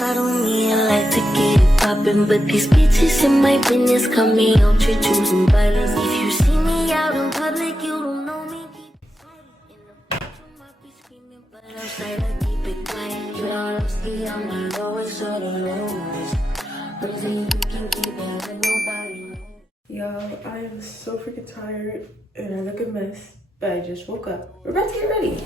side on me, I like to get it poppin', but these bitches in my business come me out to choosing violence. If you see me out in public, you don't know me. Keep it silent. In the bathroom, I be screaming, but outside I keep it quiet. You don't see I'm the lowest of the lowest. Crazy, you can keep it like nobody knows. Y'all, I am so freaking tired and I look a mess, but I just woke up. We're about to get ready.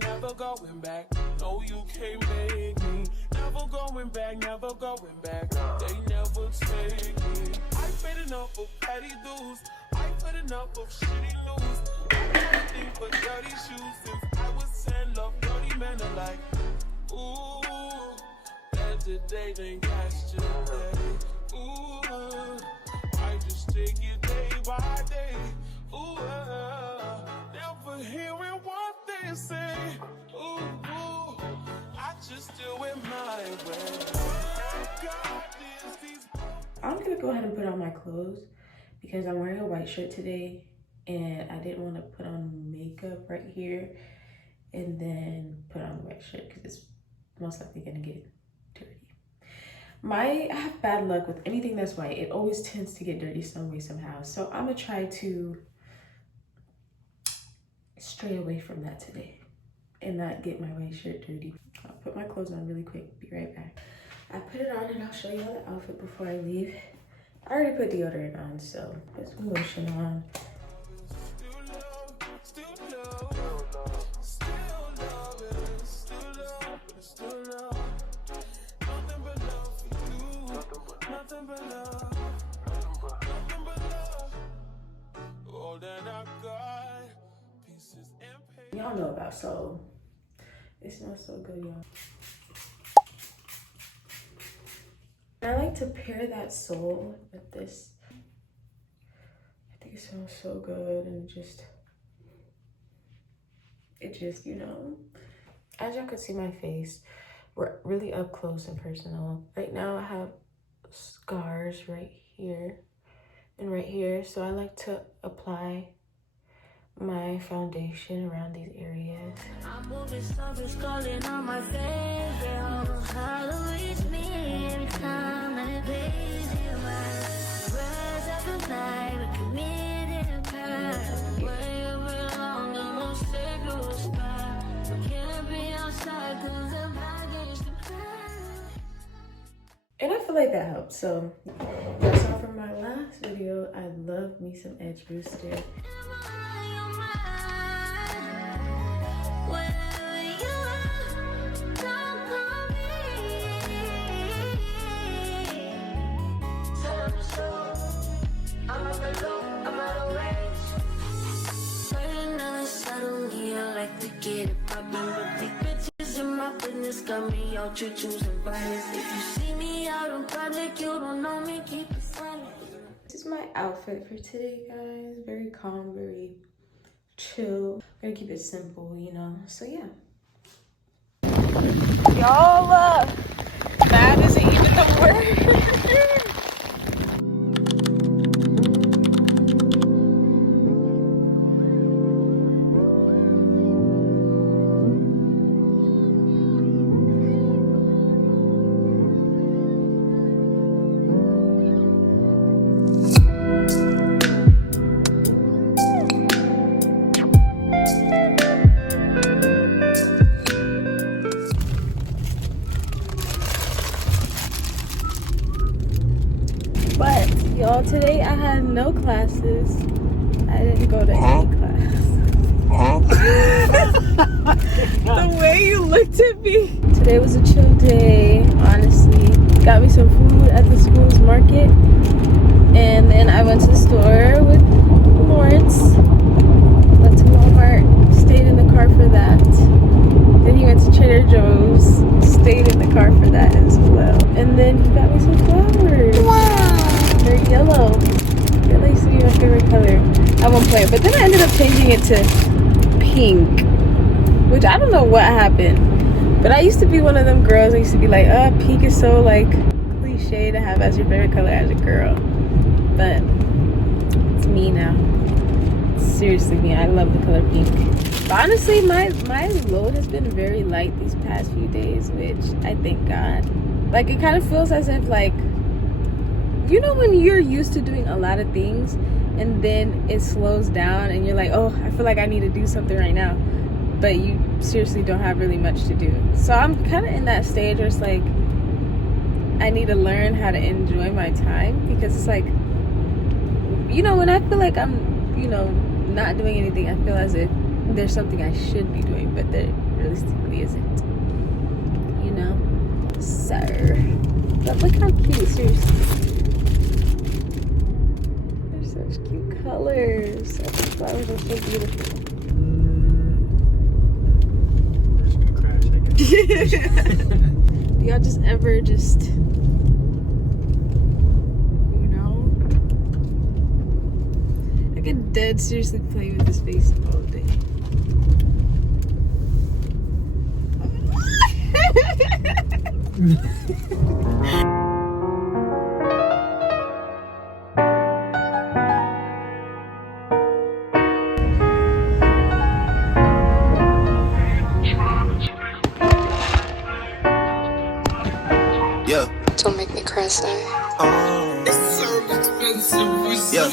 Never going back. No, you can't make me. Never going back, never going back. They never take me. I paid enough of petty dues. I put enough of shitty news. I everything for dirty shoes since I was 10. Love dirty men alike. Ooh, that's the day then yesterday. Ooh, I just take it day by day. Ooh, never hearing what they say. Ooh, ooh, I just do it my way. I'm gonna go ahead and put on my clothes because I'm wearing a white shirt today and I didn't want to put on makeup right here and then put on the white shirt because it's most likely gonna get dirty. I have bad luck with anything that's white. It always tends to get dirty some way, somehow. So I'm gonna try to stray away from that today and not get my white shirt dirty. I'll put my clothes on really quick, be right back. I put it on and I'll show you the outfit before I leave. I already put deodorant on, so put some lotion on. Y'all know about soul. It smells so good, y'all. I like to pair that soul with this. I think it smells so good and it just, you know. As y'all can see my face, we're really up close and personal. Right now I have scars right here and right here. So I like to apply my foundation around these areas. I'm moving stuff is calling on my face. They almost how to reach me every time and it plays in my words I feel like a committed crime. Where you belong, the most sacred spot. I can't be outside cause the baggage to pass. And I feel like that helps. So that's all from my last video. I love me some edge booster. Got me out to choosing violence. If you see me out in public, you don't know me, keep it silent. This is my outfit for today, guys. Very calm, very chill. I'm gonna keep it simple, you know. So yeah. Y'all, that isn't even the word. But y'all, today I had no classes. I didn't go to any class. The way you looked at me. Today was a chill day, honestly. Got me some food at the school's market. And then I went to the store with Lawrence. Went to Walmart, stayed in the car for that. Then he went to Trader Joe's, stayed in the car for that as well. And then he got me some flowers. Wow. They're yellow. Yellow used to be my favorite color at one point, but then I ended up changing it to pink, which I don't know what happened. But I used to be one of them girls. I used to be like, pink is so like cliche to have as your favorite color as a girl. But it's me now. seriously me. I love the color pink. But honestly, my load has been very light these past few days, which I thank God. Like, it kind of feels as if, like, you know when you're used to doing a lot of things and then it slows down and you're like, oh, I feel like I need to do something right now, but you seriously don't have really much to do. So I'm kind of in that stage where it's like I need to learn how to enjoy my time, because it's like, you know, when I feel like I'm, you know, not doing anything, I feel as if there's something I should be doing, but there realistically isn't, you know? So, but look how cute, seriously. Such cute colors. The flowers are so beautiful. We're just gonna crash, I guess. Do y'all just ever just, you know? I could dead seriously play with this face all day. Yeah. Don't make me cry, say. Yeah.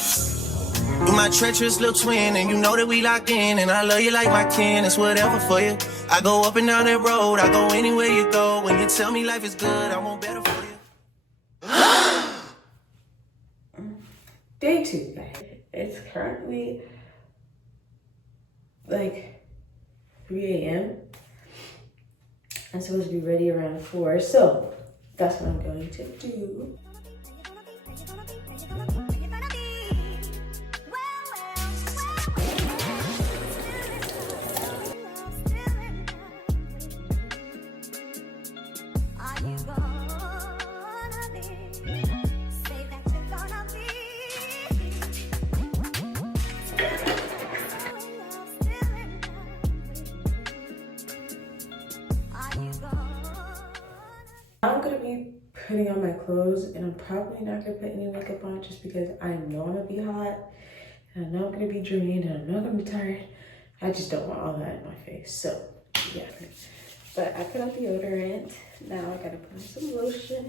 You my treacherous little twin, and you know that we locked in, and I love you like my kin. It's whatever for you. I go up and down that road, I go anywhere you go. When you tell me life is good, I want better for you. Day 2, guys. It's currently like 3 a.m. I'm supposed to be ready around 4, so that's what I'm going to do. I'm gonna be putting on my clothes, and I'm probably not gonna put any makeup on just because I know I'm gonna be hot, and I know I'm gonna be drained, and I know I'm gonna be tired. I just don't want all that in my face, so yeah. But I put on deodorant. Now I gotta put on some lotion.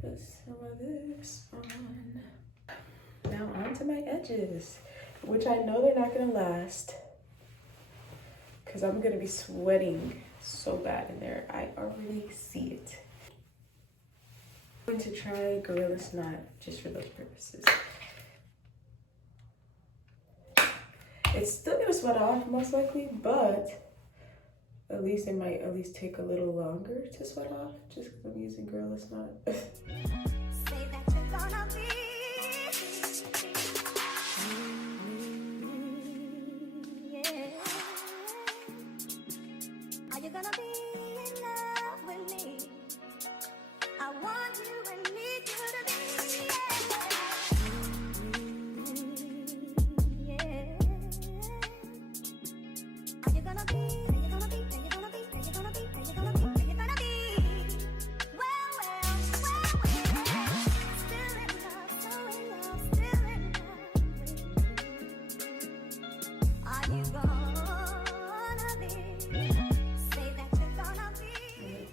Put some of this on. Now onto my edges, which I know they're not gonna last because I'm gonna be sweating so bad in there. I already see it. I'm going to try Gorilla Snot just for those purposes. It's still gonna sweat off most likely, but at least it might at least take a little longer to sweat off just because I'm using Gorilla Snot.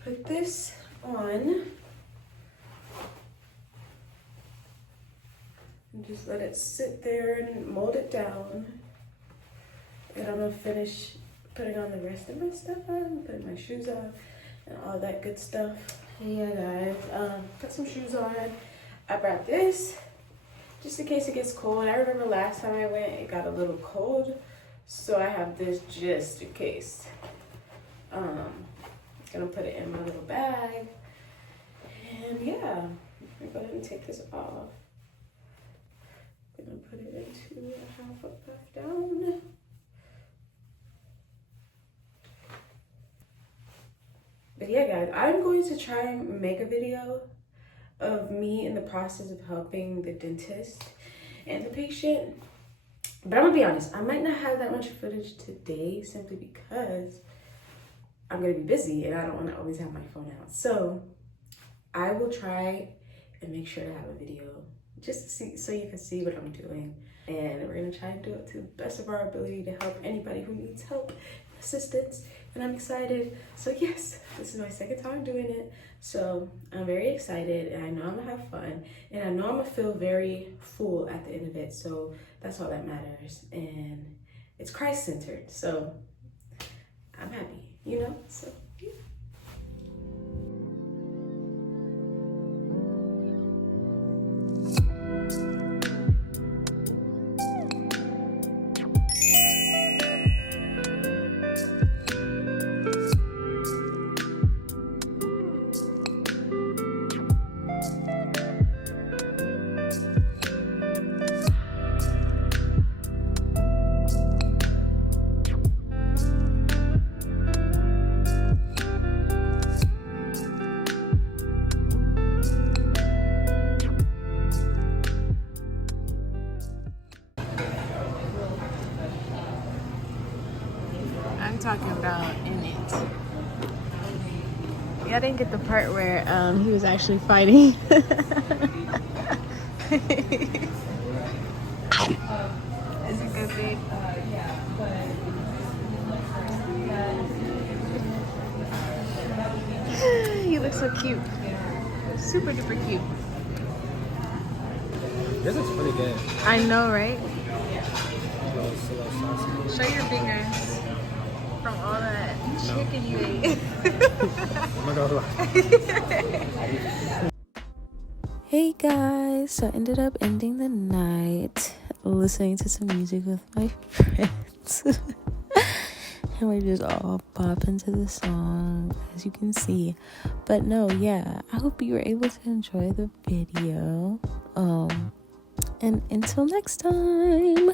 Put this on and just let it sit there and mold it down. And I'm gonna finish putting on the rest of my stuff on, putting my shoes on and all that good stuff. Yeah guys, put some shoes on. I brought this just in case it gets cold. I remember last time I went, it got a little cold. So I have this just in case. Gonna put it in my little bag. And yeah, I'm gonna go ahead and take this off. Gonna put it into a half up, half down. But yeah guys, I'm going to try and make a video of me in the process of helping the dentist and the patient. But I'm gonna be honest, I might not have that much footage today simply because I'm gonna be busy and I don't wanna always have my phone out. So I will try and make sure to have a video just to see, so you can see what I'm doing. And we're gonna try and do it to the best of our ability to help anybody who needs help and assistance. And I'm excited. So yes, this is my second time doing it. So I'm very excited, and I know I'm gonna have fun, and I know I'm gonna feel very full at the end of it. So that's all that matters. And it's Christ-centered, so I'm happy, you know? So yeah. I'm talking about in it. Yeah, I didn't get the part where he was actually fighting. Is it good, babe? You look so cute. Super duper cute. This looks pretty good. I know, right? It's a little saucy. Show your fingers from all that chicken you ate. I'm not gonna lie. Hey guys, so I ended up ending the night listening to some music with my friends. And we're just all bopping to the song, as you can see. But no, yeah, I hope you were able to enjoy the video. And until next time.